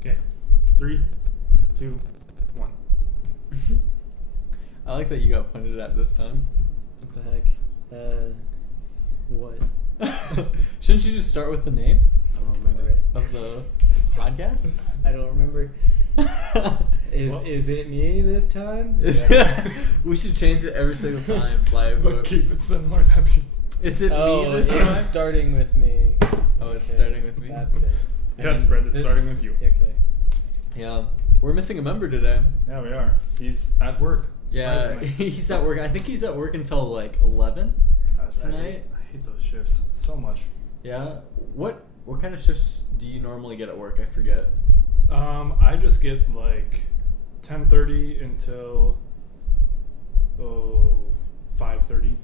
Okay. 3, 2, 1. I like that you got pointed at this time. What the heck? What? Shouldn't you just start with the name I don't remember it. of the podcast? I don't remember. Is it me this time? We should change it every single time. But keep it similar. That'd be... Is it me this it's time? starting with me. Oh, it's Okay, starting with me? That's it. Yes, Brett, it's starting with you. Okay. Yeah. We're missing a member today. Yeah, we are. He's at work. Yeah, Surprisingly. he's at work. I think he's at work until like 11 Gosh, tonight. I hate those shifts so much. Yeah. What kind of shifts do you normally get at work? I forget. I just get like 10:30 until 5:30.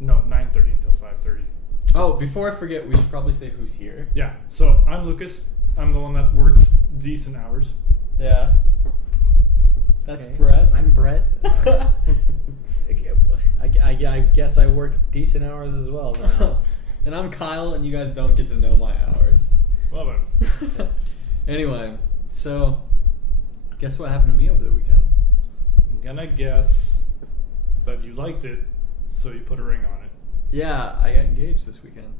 No, 9:30 until 5:30. Oh, before I forget, we should probably say who's here. Yeah. So I'm Lucas. I'm the one that works decent hours. Yeah. That's Okay. Brett. I'm Brett. I guess I work decent hours as well now. And I'm Kyle, and you guys don't get to know my hours. Love it. Anyway, so guess what happened to me over the weekend? I'm gonna guess that you liked it, so you put a ring on it. Yeah, I got engaged this weekend.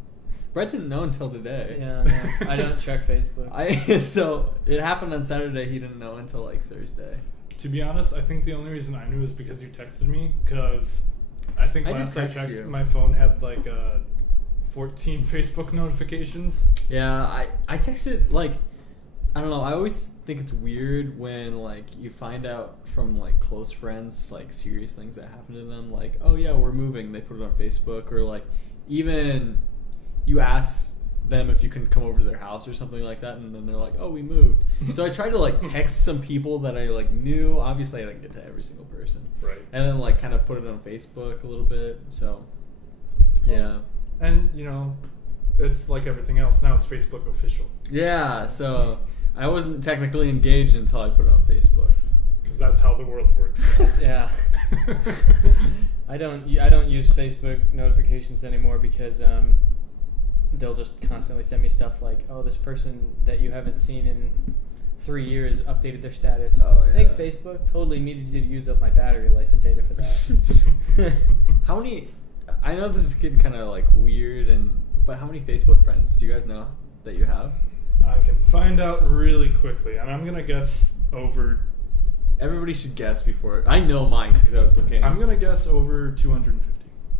Brett didn't know until today. Yeah, no, I don't check Facebook. So it happened on Saturday. He didn't know until like Thursday. To be honest, I think the only reason I knew is because you texted me. Because I think I did last I text checked, you. my phone had like 14 Facebook notifications. Yeah, I texted like, I don't know. I always think it's weird when like you find out from like close friends like serious things that happen to them. Like, oh yeah, we're moving. They put it on Facebook, or like even you ask them if you can come over to their house or something like that, and then they're like, oh, we moved. So I tried to like text some people that I like knew. Obviously I didn't get to every single person, Right. and then like kind of put it on Facebook a little bit. So yeah. And you know, it's like everything else. Now it's Facebook official. Yeah, so I wasn't technically engaged until I put it on Facebook. Because that's how the world works. Yeah. I don't use Facebook notifications anymore because they'll just constantly send me stuff like, oh, this person that you haven't seen in 3 years updated their status. Oh, yeah. Thanks, Facebook. Totally needed you to use up my battery life and data for that. How many? I know this is getting kind of like weird, but how many Facebook friends do you guys know that you have? I can find out really quickly, and I'm gonna guess over. Everybody should guess before. I know mine because I was looking. I'm gonna guess over 250.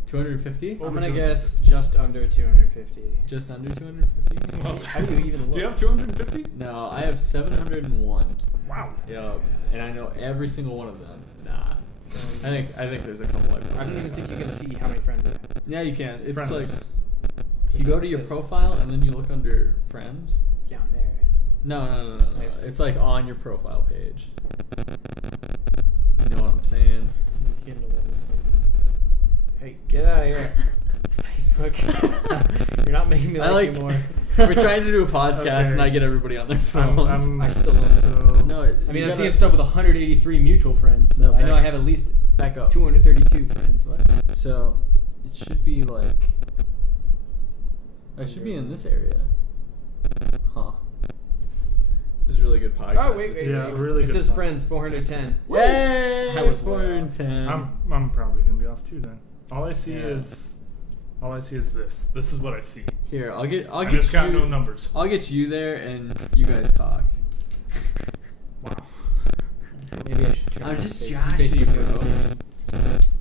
250? I'm Over going to 250. guess just under 250. Just under 250? Well, How do you even look? Do you have 250? No, I have 701. Wow. Yeah, and I know every single one of them. Nah. I think there's a couple I don't even think you can see how many friends I have. Yeah, you can. It's Friends. like you go to your profile and then you look under friends. Yeah, I'm there. No. Nice. It's like on your profile page. You know what I'm saying? Kindle on this thing. Hey, get out of here. Facebook. You're not making me like you more. We're trying to do a podcast Okay. and I get everybody on their phones. I still don't. So No, it's I mean, you I'm gotta- seeing stuff with 183 mutual friends. So No, I know back- I have at least Back up. 232 friends. What? So it should be like. I should be in this area. Huh. This is a really good podcast. Oh, wait. Yeah, really It good says stuff. friends 410. Yay! I was 410. I'm probably gonna be off too then. All I see Yeah. is this. This is what I see. Here, I'll get I just got you. no numbers. I'll get you there, and you guys talk. Wow. Maybe I should check. I'm my just Facebook joshing you, bro. notification.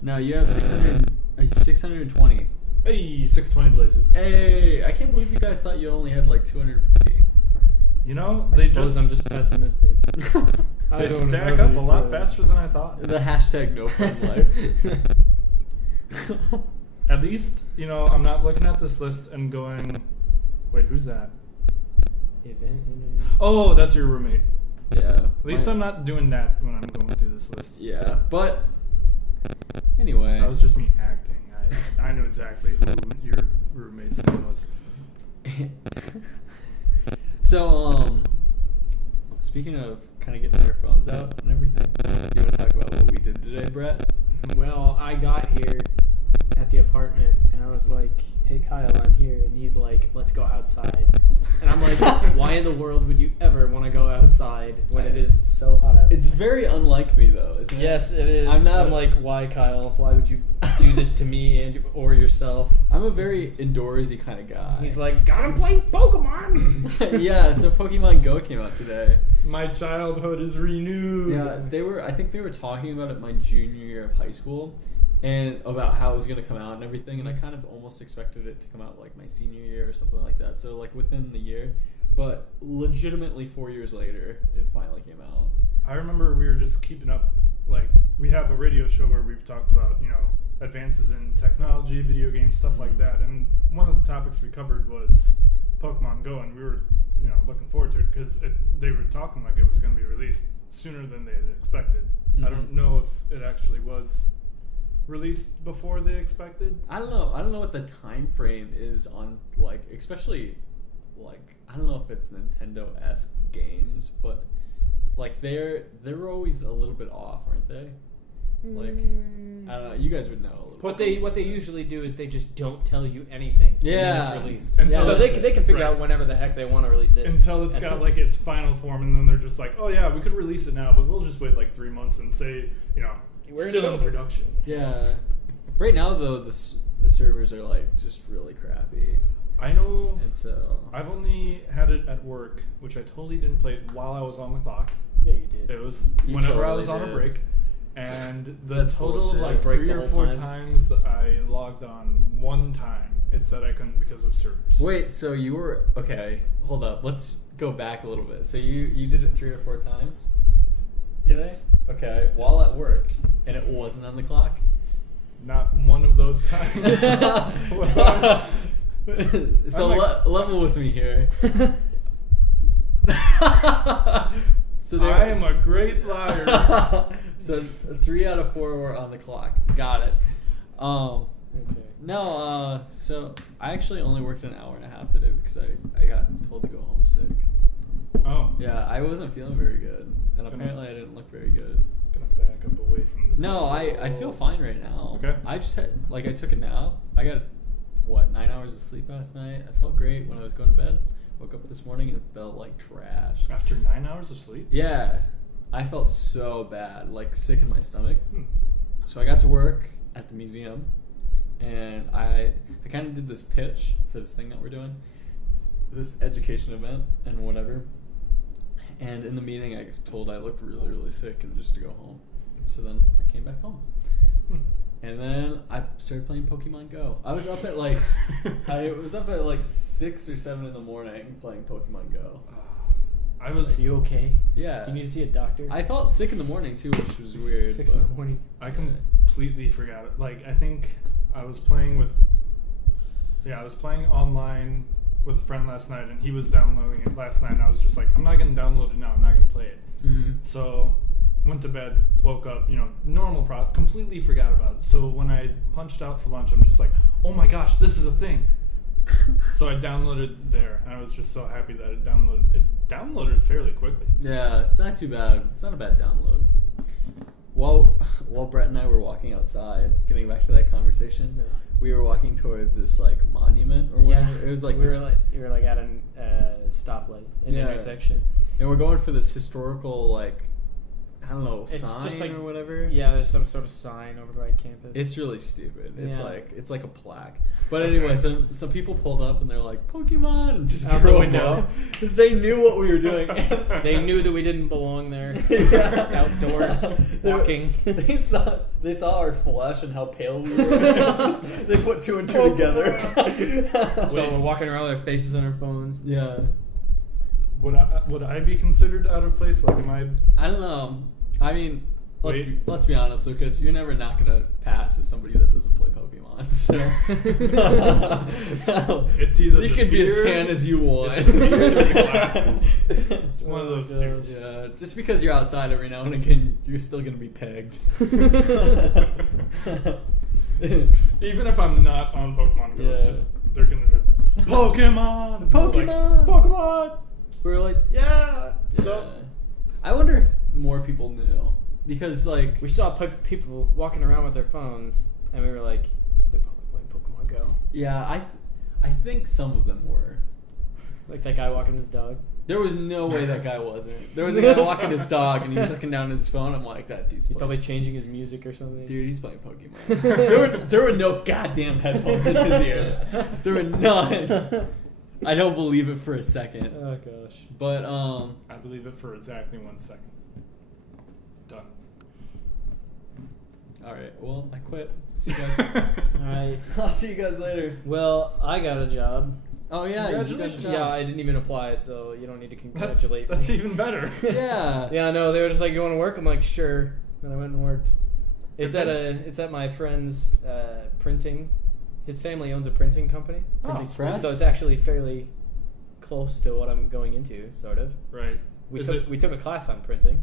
No, you have 620. Hey, 620 blazes. Hey, I can't believe you guys thought you only had like 250. You know, I they suppose I'm just pessimistic. I they don't stack know up a you lot for- faster than I thought. The hashtag no fun life. At least, you know, I'm not looking at this list and going, wait, who's that? Event. Oh, that's your roommate. Yeah. At least I'm not doing that when I'm going through this list. Yeah, but anyway. That was just me acting. I knew exactly who your roommate's name was. So, speaking of kind of getting our phones out and everything, you want to talk about what we did today, Brett? Well, I got here at the apartment and I was like, "Hey Kyle, I'm here," and he's like, "Let's go outside." And I'm like, why in the world would you ever want to go outside when it is so hot outside? It's very unlike me, though, isn't it? Yes, it is. I'm not- like, why, Kyle? Why would you do this to me and or yourself? I'm a very indoorsy kind of guy. He's like, gotta play Pokemon. Yeah, so Pokemon Go came out today. My childhood is renewed. Yeah, I think they were talking about it my junior year of high school, and about how it was going to come out and everything, and I kind of almost expected it to come out like my senior year or something like that, so like within the year, but legitimately 4 years later, it finally came out. I remember we were just keeping up, like, we have a radio show where we've talked about, advances in technology, video games, stuff like that, and one of the topics we covered was Pokemon Go, and we were, looking forward to it because they were talking like it was going to be released sooner than they had expected. I don't know if it actually was released before they expected. I don't know what the time frame is on, like, especially, like, I don't know if it's Nintendo-esque games, but like they're always a little bit off, aren't they? Like, I don't know, you guys would know a little What bit. they usually do is they just don't tell you anything Yeah. when it's released. Until So it's- they can figure right. out whenever the heck they want to release it. Until it's got like its final form, and then they're just like, oh yeah, we could release it now, but we'll just wait like 3 months and say, We're still in available. production. Yeah. Right now, though, the servers are like just really crappy, I know. and so I've only had it at work, which I totally didn't play it while I was on the clock. Yeah, you did. It was You whenever I totally was on a did. break, and the That's total of bullshit. like Break 3 the or whole 4 time? times that I logged on, one time it said I couldn't because of servers. Wait, so you were okay? Hold up, let's go back a little bit. So you did it 3 or 4 times? Did I? Okay, while at work, and it wasn't on the clock. Not one of those times. Was I? So I'm like- level with me here. So there, I am a great liar. So 3 out of 4 were on the clock. Got it. Okay. No, so I actually only worked an hour and a half today because I got told to go home sick. Oh, Yeah, I wasn't feeling very good, and apparently I didn't look very good. gonna back up away from the. No, I feel fine right now. Okay. I just had, like, I took a nap. I got, 9 hours of sleep last night. I felt great when I was going to bed. Woke up this morning and it felt like trash. After 9 hours of sleep. Yeah, I felt so bad, like sick in my stomach. Hmm. So I got to work at the museum, and I kind of did this pitch for this thing that we're doing, this education event and whatever. And in the meeting, I was told I looked really, really sick and just to go home. So then I came back home. Hmm. And then I started playing Pokemon Go. I was up at like, 6 or 7 in the morning playing Pokemon Go. I was. Are you okay? Yeah. Do you need to see a doctor? I felt sick in the morning too, which was weird. 6 in the morning. I completely forgot it. Like, I think I was playing with. Yeah, I was playing online with a friend last night, and he was downloading it last night, and I was just like, I'm not gonna download it now. I'm not gonna play it. Mm-hmm. So, went to bed, woke up, normal completely forgot about it. So when I punched out for lunch, I'm just like, oh my gosh, this is a thing. So I downloaded there, and I was just so happy that it downloaded. It downloaded fairly quickly. Yeah, it's not too bad. It's not a bad download. While Brett and I were walking outside, getting back to that conversation, Yeah. we were walking towards this like monument or Yeah. whatever. It was like we this, were you were like at an stoplight, an Yeah. intersection. and we're going for this historical like, I don't know, It's sign just like or whatever. Yeah, there's some sort of sign over by campus. It's really stupid. It's Yeah. like a plaque. But Okay. anyway, some people pulled up and they're like Pokemon and just Out the drove window. up because they knew what we were doing. They knew that we didn't belong there. Yeah. Outdoors, walking. They saw our flesh and how pale we were. They put 2 and 2 together. So we're walking around with our faces on our phones. Yeah. Would I be considered out of place? Like, am I? I don't know. I mean, Wait. let's be honest, Lucas. You're never not gonna pass as somebody that doesn't play Pokemon. So It's either you the can be as beard- tan as you want. it's the beard or the glasses. It's one of Oh, those gosh. two. Yeah, just because you're outside every now and again, you're still gonna be pegged. Even if I'm not on Pokemon Go, it's Yeah. just they're gonna drive by. Pokemon. It's just like, Pokemon! Pokemon. We were like, yeah. So- Yeah. I wonder if more people knew because like We saw people walking around with their phones, and we were like, they're probably playing Pokemon Go. yeah, I think some of them were. Like that guy walking his dog. There was no way that guy wasn't. There was a guy walking his dog, and he was looking down at his phone. I'm like, that dude's He's probably playing. changing his music or something. Dude, he's playing Pokemon. there were no goddamn headphones in his ears. There were none. I don't believe it for a second. Oh gosh. But I believe it for exactly 1 second. Done. all right. Well, I quit. See you guys. All right. I'll see you guys later. Well, I got a job. Oh yeah, you got a Congratulations. job. Yeah, I didn't even apply, so you don't need to That's congratulate me. even better. Yeah. Yeah, I know. They were just like, "You want to work?" I'm like, "Sure." And I went and worked. It's Good at at my friend's printing. His family owns a printing company, Printing sweet. press. so it's actually fairly close to what I'm going into, sort of. Right. We Is took it- we took a class on printing.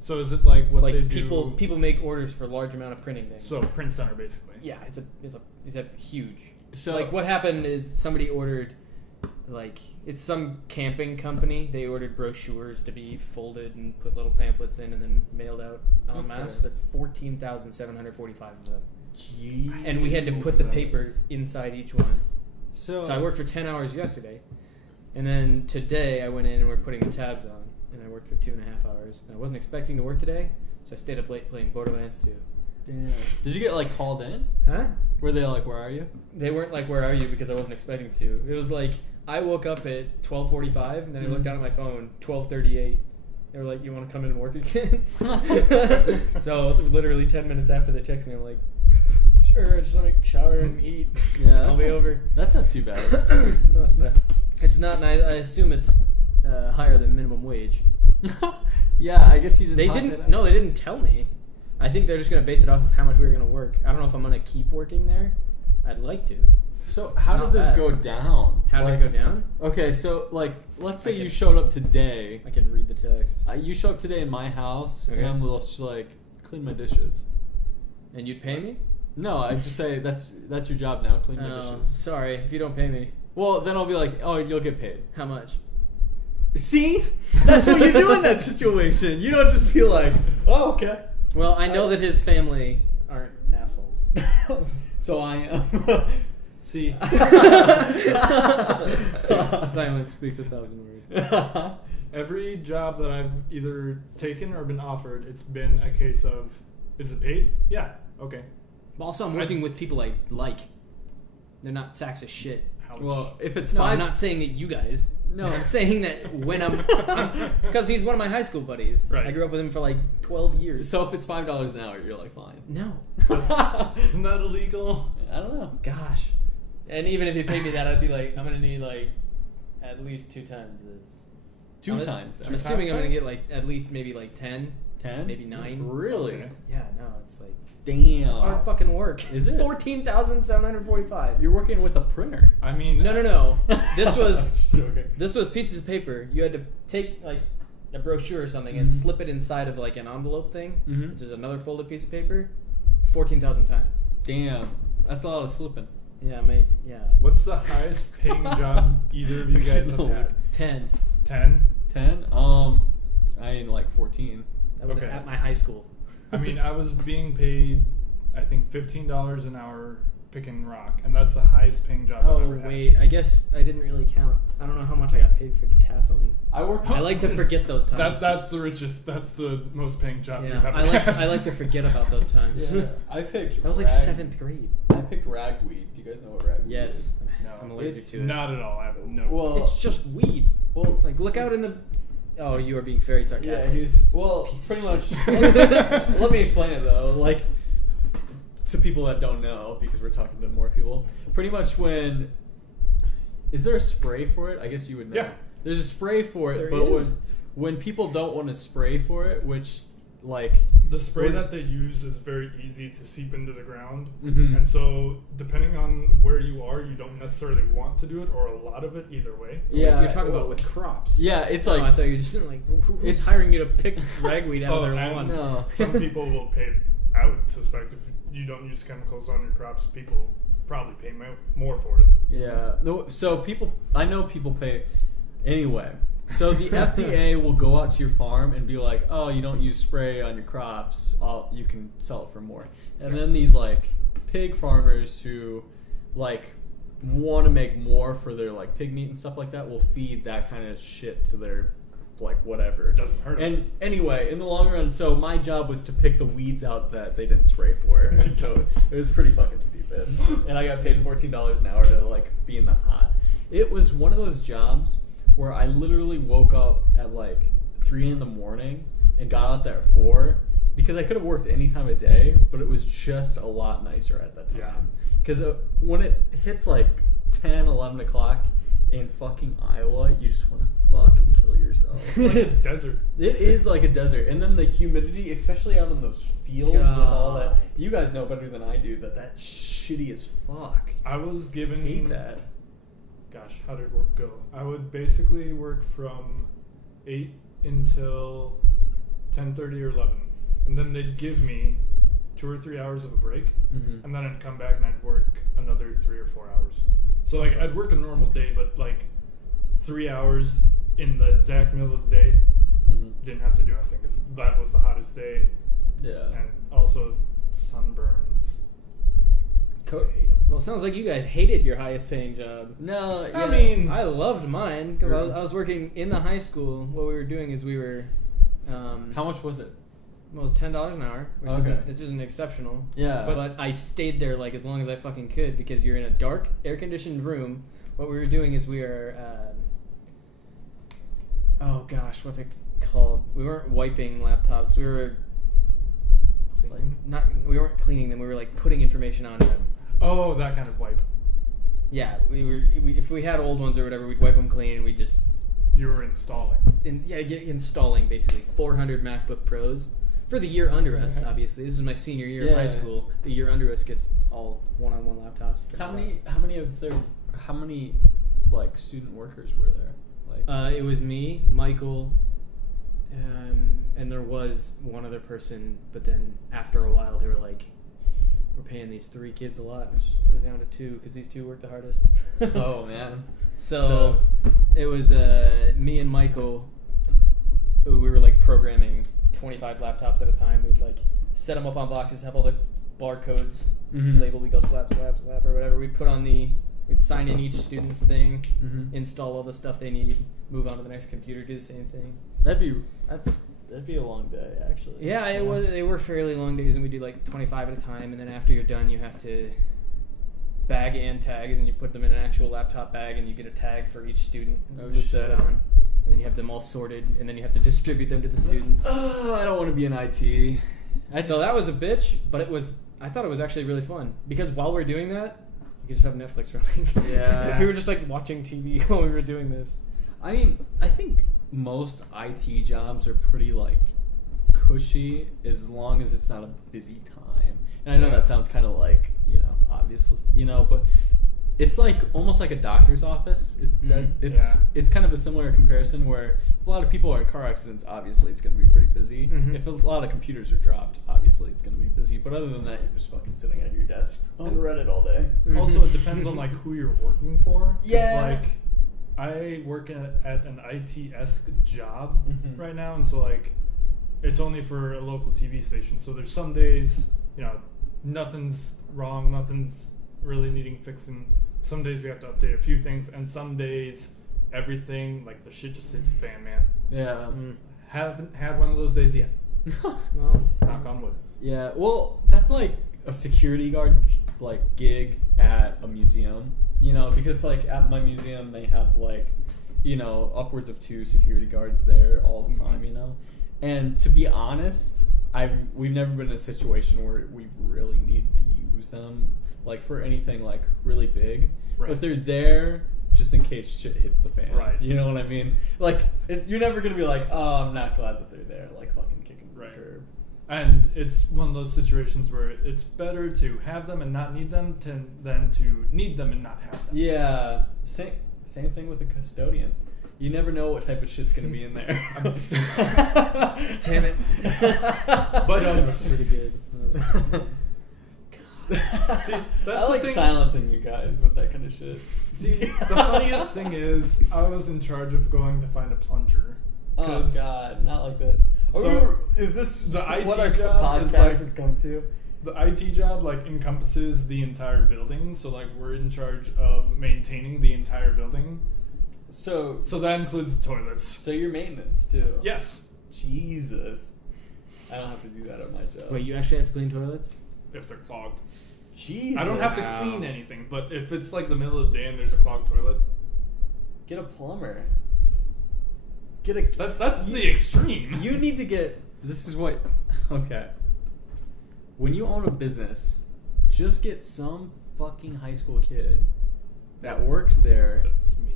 So is it like what Like they do? people make orders for large amount of printing things. So print center basically. yeah, it's a huge. So Like what happened is somebody ordered, like it's some camping company. They ordered brochures to be folded and put little pamphlets in and then mailed out en masse. Okay. That's 14,745 of them. Gee. And we had to put the paper inside each one. So, So I worked for 10 hours yesterday, and then today I went in and we're putting the tabs on, and I worked for 2.5 hours. And I wasn't expecting to work today, so I stayed up late playing Borderlands 2. Damn. Did you get like called in? Huh? Were they like, "Where are you?" They weren't like, "Where are you?" because I wasn't expecting to. It was like I woke up at 12:45, and then I looked down at my phone, 12:38. They were like, "You want to come in and work again?" So literally 10 minutes after they text me, I'm like, "Sure, just let me shower and eat. Yeah, I'll be that's over." That's not too bad. No, it's not. It's not. And I assume it's higher than minimum wage. Yeah, I guess you didn't. They talk didn't. that out. No, they didn't tell me. I think they're just gonna base it off of how much we were gonna work. I don't know if I'm gonna keep working there. I'd like to. So how not did this bad. go down? How did Like- it go down? Okay, so like, let's say I you can- showed up today. I can read the text. You show up today in my house, Okay. and I'm just like, clean my dishes. And you'd pay me? No, I just say that's your job now. Clean my Oh, dishes. sorry. If you don't pay me, Well, then I'll be like, oh, you'll get paid. how much? See, that's what you do in that situation. You don't just be like, oh, okay. Well, I know that his family aren't assholes. So I am. See, Silence speaks 1,000 words. every job that I've either taken or been offered, it's been a case of, is it paid? Yeah. Okay. Also, I'm working with people I like. They're not sacks of shit. Ouch. Well, if it's No, five, I'm not saying that you guys. No. I'm saying that when I'm because he's one of my high school buddies. Right. I grew up with him for like 12 years. So if it's $5 an hour, you're like fine. No. Isn't that illegal? I don't know. Gosh. And even if he paid me that, I'd be like, I'm gonna need like at least 2 times this. Two I'm- times that. I'm assuming I'm times gonna that? get like at least maybe like 10, 10? maybe 9. Really? Okay. Yeah, no, it's like Damn. it's hard fucking work. Is it? 14,745. You're working with a printer. I mean, No. This was Just joking. this was pieces of paper. You had to take like a brochure or something and slip it inside of like an envelope thing, Mhm. which is another folded piece of paper, 14,000 times. Damn. That's a lot of slipping. Yeah, mate. Yeah, What's the highest paying job either of you guys have had? 10. 10? 10? I ain't like 14. That was Okay. at my high school. I mean, I was being paid, I think, $15 an hour picking rock, and that's the highest paying job I've Oh ever had. wait, I guess I didn't really count. I don't know how much I got paid for detasseling. I worked. I like to forget those times. That's the richest. That's the most paying job you've yeah, ever I like had. I like to forget about those times. Yeah, I picked. That was like rag- 7th grade. I picked ragweed. Do you guys know what ragweed Yes, is? I'm No, allergic it's to it. not at all. I have no. Well, It's just weed. Well, Like look out in the. Oh, you are being very yeah, sarcastic. he's well, Piece of pretty shit. much. Let me explain it though. Like to people that don't know, because we're talking to more people. Pretty much when is there a spray for it? I guess you would know. Yeah. There's a spray for it, There but is? when people don't want to spray for it, which like The spray What- that they use is very easy to seep into the ground, Mhm. and so depending on where you are, you don't necessarily want to do it, or a lot of it. Either way. yeah, You're talking about with crops. yeah, it's Oh, like I thought you were just like who's It's- hiring you to pick ragweed out of their and lawn. no. some people will pay. I would suspect if you don't use chemicals on your crops, people probably pay more for it. Yeah. No. So people, I know people pay anyway. So the FDA will go out to your farm and be like, "Oh, you don't use spray on your crops. You can sell it for more." And then these like pig farmers who like want to make more for their like pig meat and stuff like that will feed that kind of shit to their like whatever. It doesn't hurt. And anyway, in the long run, so my job was to pick the weeds out that they didn't spray for, and so it was pretty fucking stupid. And I got paid $14 an hour to like be in the hot. It was one of those jobs where I literally woke up at like 3 in the morning and got out there at 4 because I could have worked any time of day, but it was just a lot nicer at that time. Yeah. Because when it hits like 10, 11 o'clock in fucking Iowa, you just want to fucking kill yourself. It's like a desert. It is like a desert. And then the humidity, especially out in those fields with all that. God. You guys know better than I do that shitty as fuck. I was given I hate that. Gosh, how did work go? I would basically work from 8 until 10:30 or 11, and then they'd give me 2 or 3 hours of a break, Mm-hmm. and then I'd come back and I'd work another 3 or 4 hours. So like I'd work a normal day, but like 3 hours in the exact middle of the day, Mm-hmm. didn't have to do anything because that was the hottest day, Yeah. and also sunburns. I hate 'em. Well, it sounds like you guys hated your highest paying job. No, yeah. I mean, I loved mine because Really? I was working in the high school. What we were doing is we were, how much was it? well, it was $10 an hour, which isn't exceptional. Yeah. But I stayed there like as long as I fucking could because you're in a dark, air conditioned room. What we were doing is we were, oh gosh, what's it called? We weren't wiping laptops. We were we weren't cleaning them. We were like putting information on them. Oh, that kind of wipe. Yeah, if we had old ones or whatever, we'd wipe them clean and we'd just You were installing. installing basically 400 MacBook Pros for the year under us. Obviously, this is my senior year of high school. The year under us gets all one-on-one laptops. How many like student workers were there? Like It was me, Michael, and there was one other person. But then after a while, they were like, "We're paying these 3 kids a lot. Let's just put it down to 2 because these 2 work the hardest." oh man. So it was me and Michael. We were like programming 25 laptops at a time. We'd like set them up on boxes, have all the barcodes Mhm. labeled. We go slap or whatever. We'd put on we'd sign in each student's thing, Mhm. install all the stuff they need, move on to the next computer, do the same thing. That'd be a long day actually. Yeah, it was. They were fairly long days, and we do like 25 at a time. And then after you're done, you have to bag and tags, and you put them in an actual laptop bag, and you get a tag for each student. Oh, Loop shit. that on, and then you have them all sorted, and then you have to distribute them to the students. Oh, I don't want to be in IT. So that was a bitch, but I thought it was actually really fun because while we're doing that, you could just have Netflix running. Yeah. We were just like watching TV while we were doing this. I mean, I think most IT jobs are pretty like cushy as long as it's not a busy time. And I know that sounds kind of like, obviously, but it's like almost like a doctor's office. It's kind of a similar comparison where if a lot of people are in car accidents, obviously it's going to be pretty busy. Mhm. If a lot of computers are dropped, obviously it's going to be busy. But other than that, you're just fucking sitting at your desk on Reddit all day. Also, it depends on like who you're working for. 'Cause, Yeah. Like, I work at an IT-esque job Mhm. right now, and so like, it's only for a local TV station. So there's some days, nothing's wrong, nothing's really needing fixing. Some days we have to update a few things, and some days everything, like the shit just hits the fan, man. Yeah. Haven't had one of those days yet. Well, Knock on wood. Yeah, well, that's like a security guard like gig at a museum, because like at my museum they have like, upwards of 2 security guards there all the time, And to be honest, we've never been in a situation where we really need to use them like for anything like really big, Right. but they're there just in case shit hits the fan. Right. You know what I mean? Like you're never gonna be like, oh, I'm not glad that they're there, like fucking kicking the Right. curb. And it's one of those situations where it's better to have them and not need them than to need them and not have them. Yeah, same thing with a custodian. You never know what type of shit's gonna be in there. damn it. But That was pretty good. See, that's I the like thing. silencing you guys with that kind of shit. See, the funniest thing is, I was in charge of going to find a plunger. Oh 'Cause god, not like this. So, Is this the IT what our job is podcast like- has come to? the IT job like encompasses the entire building. So like we're in charge of maintaining the entire building. So So that includes the toilets. so your maintenance too. Yes, Jesus. I don't have to do that at my job. Wait, you actually have to clean toilets? if they're clogged. Jesus. I don't have to Wow. clean anything, but if it's like the middle of the day and there's a clogged toilet, Get a plumber. Get a. that's the extreme. You need to get. This is what. Okay. When you own a business, just get some fucking high school kid that works there That's me.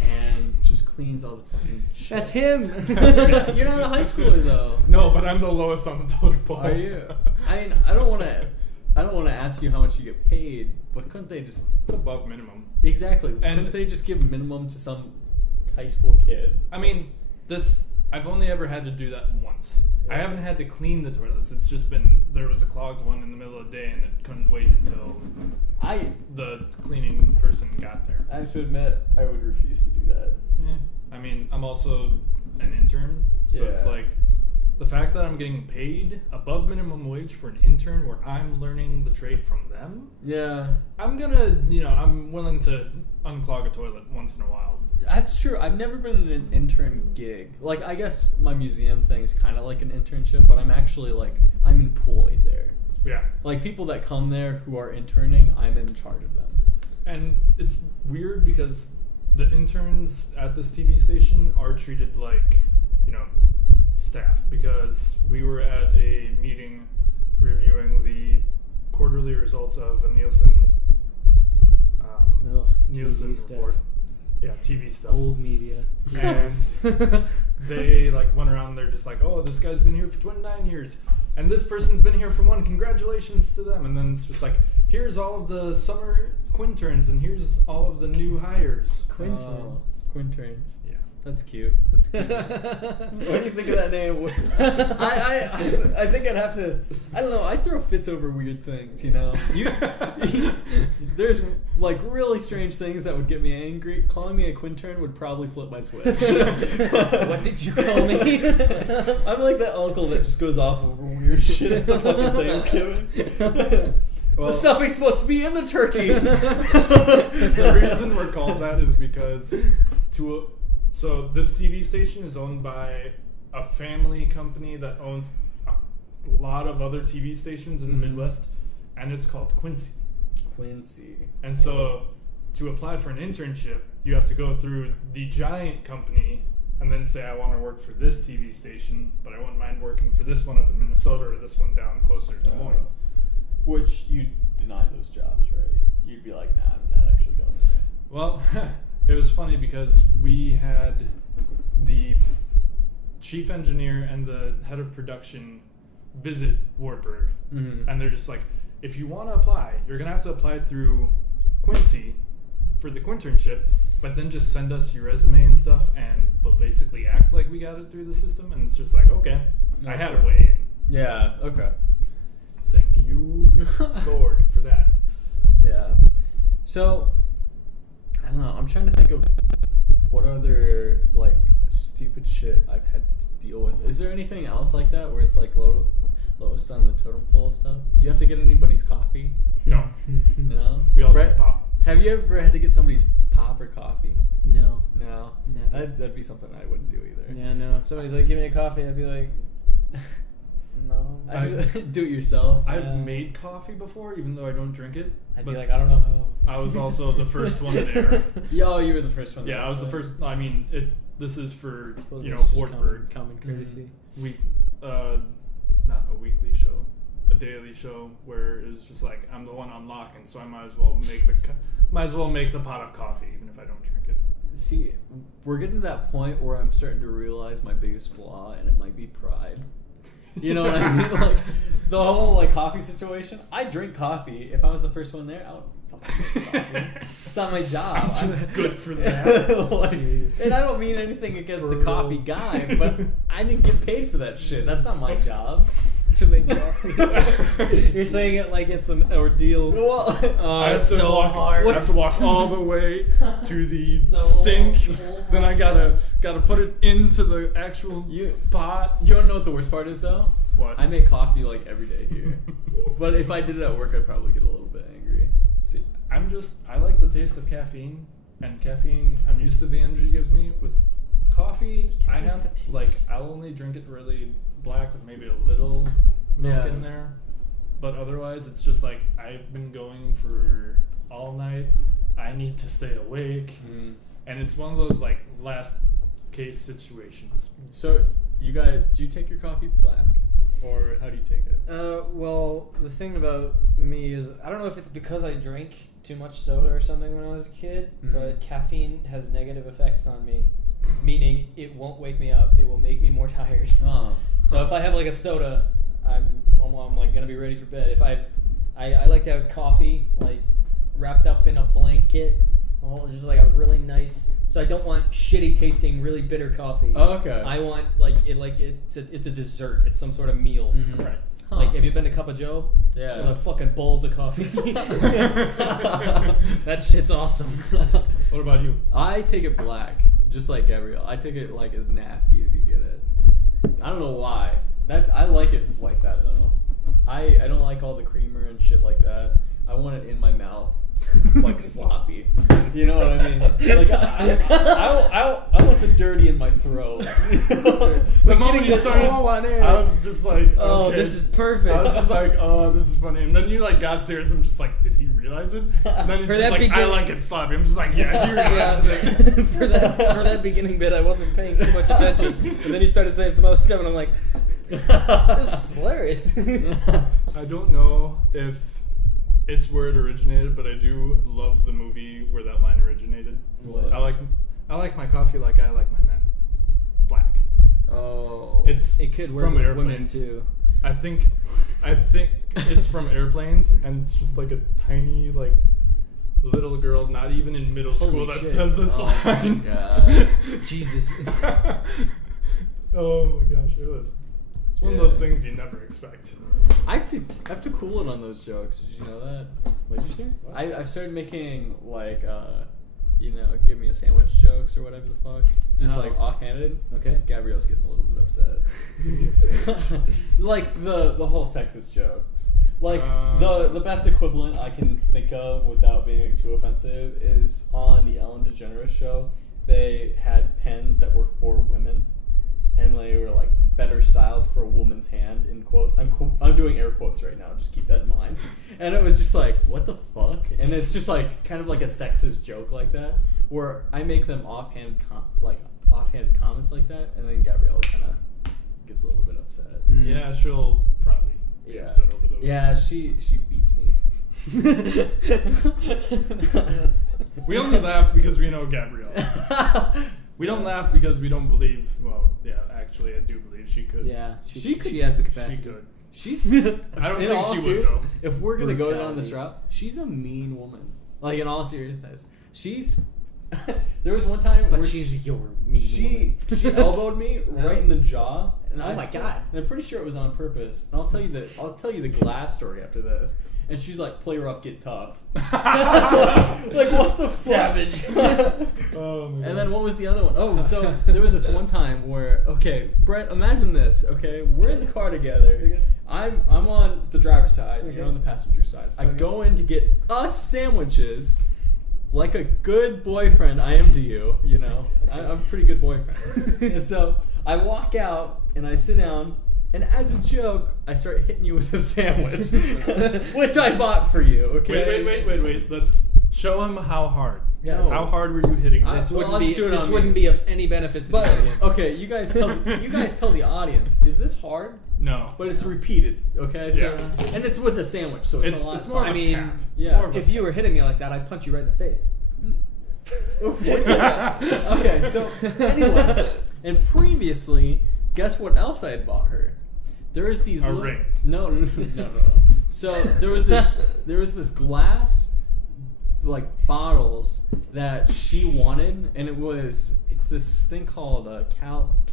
and just cleans all the fucking shit. That's him. You're not a high schooler though. No, but I'm the lowest on the totem pole. Are you? I mean, I don't want to ask you how much you get paid, but couldn't they just It's above minimum. exactly? And- Couldn't they just give minimum to some high school kid? I mean, I've only ever had to do that once. I Yeah. haven't had to clean the toilets. It's just been there was a clogged one in the middle of the day, and it couldn't wait until the cleaning person got there. I have to admit, I would refuse to do that. Yeah. I mean, I'm also an intern, so it's Yeah. like the fact that I'm getting paid above minimum wage for an intern where I'm learning the trade from them. Yeah, I'm I'm willing to unclog a toilet once in a while. that's true. I've never been in an intern gig. Like, I guess my museum thing is kind of like an internship, but I'm actually I'm employed there. Yeah. Like, people that come there who are interning, I'm in charge of them. And it's weird because the interns at this TV station are treated like, staff, because we were at a meeting reviewing the quarterly results of a Nielsen Ugh, Nielsen TV stuff. report. Yeah, TV stuff. Old media. And they went around, they're just like, oh, this guy's been here for 29 years. And this person's been here for 1. Congratulations to them. And then it's just like, here's all of the summer quinterns and here's all of the new hires. Quinterns. Yeah. That's cute. That's cute. What do you think of that name? I think I'd have to. I don't know. I throw fits over weird things. There's really strange things that would get me angry. Calling me a quintern would probably flip my switch. What did you call me? I'm like that uncle that just goes off over weird shit at the fucking Thanksgiving. The stuffing's supposed to be in the turkey. The reason we're called that is because so this TV station is owned by a family company that owns a lot of other TV stations in the Midwest, and it's called Quincy. And so to apply for an internship, you have to go through the giant company and then say, I want to work for this TV station, but I wouldn't mind working for this one up in Minnesota or this one down closer to Des Moines. Which you deny those jobs, right? You'd be like, nah, I'm not actually going there. Well, it was funny because we had the chief engineer and the head of production visit Wartburg, and they're just like, if you want to apply, you're going to have to apply through Quincy for the quinternship, but then just send us your resume and stuff, and we'll basically act like we got it through the system. And it's just like, okay, I had a way in. Yeah, okay. Thank you, Lord, for that. Yeah. So, I don't know. I'm trying to think of what other, stupid shit I've had to deal with. Is there anything else like that where it's, lowest on the totem pole stuff? Do you have to get anybody's coffee? No, No? we all Brett, drink pop. have you ever had to get somebody's pop or coffee? No. No. Never. That'd be something I wouldn't do either. Yeah, no. If somebody's like, give me a coffee, I'd be like, no. Do it yourself. I've made coffee before, even though I don't drink it. I'd but be like, I don't know how. I was also the first one there. Yo, you were the first one. Yeah, I was the first. I mean, This is for Suppose you know it's just Wartburg common courtesy. not a weekly show, a daily show where it's just like I'm the one unlocking, so I might as well make the pot of coffee even if I don't drink it. See, we're getting to that point where I'm starting to realize my biggest flaw, and it might be pride. You know what I mean? Like the whole coffee situation. I drink coffee. If I was the first one there, I would fucking drink coffee. It's not my job. I'm too good for that. Jeez. And I don't mean anything against the coffee guy, but I didn't get paid for that shit. That's not my job. to make coffee. You're saying it like it's an ordeal. Well, Oh, I have it's to so walk, hard. I have to walk all the way to the The sink. whole Then I gotta put it into the actual pot. you don't know what the worst part is though? What? I make coffee like every day here. But if I did it at work, I'd probably get a little bit angry. See, I like the taste of caffeine, and caffeine, I'm used to the energy it gives me. With coffee, I Caffeine have, have a taste. like, I'll only drink it really black with maybe a little milk Yeah. in there. But otherwise, it's just like, I've been going for all night. I need to stay awake. And it's one of those, like, last case situations. So, you guys, do you take your coffee black? Or how do you take it? Well, the thing about me is, I don't know if it's because I drank too much soda or something when I was a kid, Mhm. but caffeine has negative effects on me. Meaning, it won't wake me up. It will make me more tired. Oh. So if I have like a soda, I'm like gonna be ready for bed. If I like to have coffee like wrapped up in a blanket, just like a really nice. So I don't want shitty tasting, really bitter coffee. Oh, okay. I want it's a dessert. It's some sort of meal. Mhm. Right. Huh. Like, have you been to Cup of Joe? Yeah. With the fucking bowls of coffee. That shit's awesome. What about you? I take it black, just like Gabrielle. I take it like as nasty as you get it. I don't know why. I like it like that though. I don't like all the creamer and shit like that. I want it in my mouth, like sloppy. You know what I mean? Like I want the dirty in my throat. The moment you this started, all on air. I was just like, Oh, okay. this is perfect. I was just like, oh, this is funny. And then you like got serious. I'm just like, did he realize it? And then he's For just that like, I begin- like it sloppy. I'm just like, yeah, he realizes it. for that beginning bit, I wasn't paying too much attention, and then you started saying some other stuff, and I'm like, this is hilarious. I don't know if it's where it originated, but I do love the movie where that line originated. What? I like my coffee like I like my men, black. Oh. It could work from with airplanes. women too. I think it's from airplanes, and it's just like a tiny like little girl, not even in middle Holy school, that shit. says this Oh my line. God. Jesus. Oh my gosh, it's one of those things you never expect. I have to cool it on those jokes. Did you know that? What'd you say? I've started making like give me a sandwich jokes or whatever the fuck. Just Oh. like offhanded. Okay. Gabrielle's getting a little bit upset. Like the whole sexist jokes. Like the best equivalent I can think of without being too offensive is on the Ellen DeGeneres show. They had pens that were for women, and they were like better styled for a woman's hand, in quotes. I'm doing air quotes right now, just keep that in mind. And it was just like, what the fuck? And it's just like kind of like a sexist joke like that, where I make them offhand comments like that, and then Gabriella kind of gets a little bit upset. Yeah, she'll probably be Yeah. upset over those. Yeah, she beats me. We only laugh because we know Gabrielle. We don't laugh because we don't believe. Well, yeah, actually, I do believe she could. Yeah, She could- She has the She capacity. could. She's. I don't in think all she would, serious- though. If we're gonna go down this Brutality. route, she's a mean woman. Like in all seriousness, she's. There was one time But where she's your mean she woman. elbowed me right in the jaw. And Oh my God. And I'm pretty sure it was on purpose. And I'll tell you the glass story after this. And she's like, "Play rough, get tough." Like what the fuck? Savage. Oh my And God. then what was the other one? Oh, so there was this one time where, okay, Brett, imagine this. Okay, we're in the car together. Okay. I'm on the driver's side. Okay. You're on the passenger side. I Okay. go in to get us sandwiches, like a good boyfriend I am to you. You know, Okay. I'm a pretty good boyfriend. And so I walk out and I sit down. And as a joke, I start hitting you with a sandwich, which I bought for you. Okay. Wait. Let's show him how hard. Yes. How hard were you hitting I- this? well, Wouldn't I'll be, just do it this on wouldn't me. be of any benefit to But the audience. okay, you guys tell the audience, is this hard? No. But it's repeated, okay? So Yeah. and it's with a sandwich, so it's a lot. It's more of I a mean, cap. yeah. It's more of a If you were hitting me like that, I'd punch you right in the face. Okay, so anyway, and previously, guess what else I had bought her? There was these A little, ring. No. So there was this glass like bottles that she wanted, and it's this thing called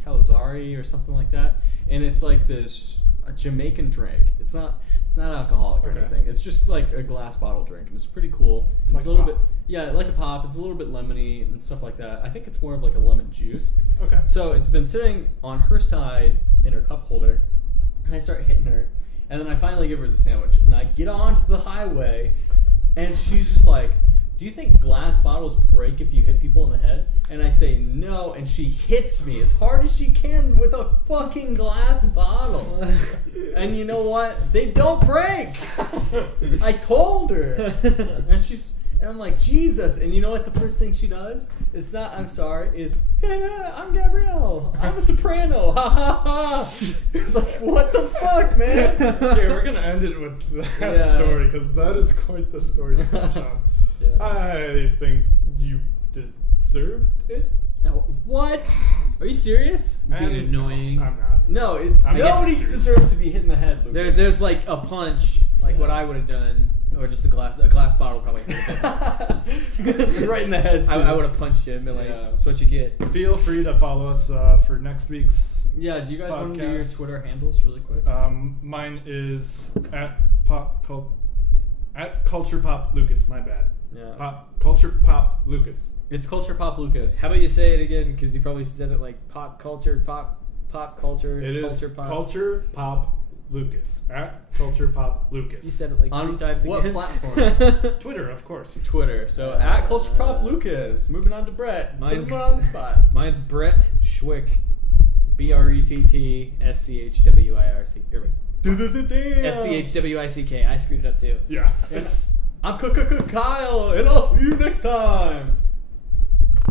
Calzari or something like that, and it's like this. a Jamaican drink. It's not alcoholic or Okay. anything. It's just like a glass bottle drink, and it's pretty cool. And Like it's a little a pop. bit, like a pop. It's a little bit lemony and stuff like that. I think it's more of like a lemon juice. Okay. So it's been sitting on her side in her cup holder, and I start hitting her, and then I finally give her the sandwich, and I get onto the highway, and she's just like, "Do you think glass bottles break if you hit people in the head?" And I say no, and she hits me as hard as she can with a fucking glass bottle. And you know what? They don't break. I told her, and I'm like, Jesus. And you know what? The first thing she does? It's not, "I'm sorry." It's, "I'm Gabrielle. I'm a soprano." Ha ha ha. It's like, what the fuck, man? Okay, we're gonna end it with that Yeah. story because that is quite the story to finish on. Yeah. I think you deserved it. No, what? Are you serious? Being And annoying. I'm not. No, it's I guess nobody it's- deserves to be hit in the head, Luke. There's like a punch, like Yeah. what I would have done, or just a glass bottle probably. Right in the head. Too. I would have punched you and been like, Yeah. "That's what you get." Feel free to follow us for next week's. Yeah. Do you guys want to do your Podcast. Twitter handles really quick? Mine is at Culture Pop Lucas. My bad. Yeah. Culture Pop Lucas. It's Culture Pop Lucas. How about you say it again? Because you probably said it like pop culture, pop culture, It is culture pop. Culture Pop Lucas. At Culture Pop Lucas. You said it like On 3 times what again. platform? Twitter, of course. Twitter. So at Culture Pop Lucas. Moving on to Brett. Put Mine's- him on the spot. Mine's Brett Schwick. BRETTSCHWIRC. SCHWICK. I screwed it up too. Yeah. It's I'm Kyle, and I'll see you next time.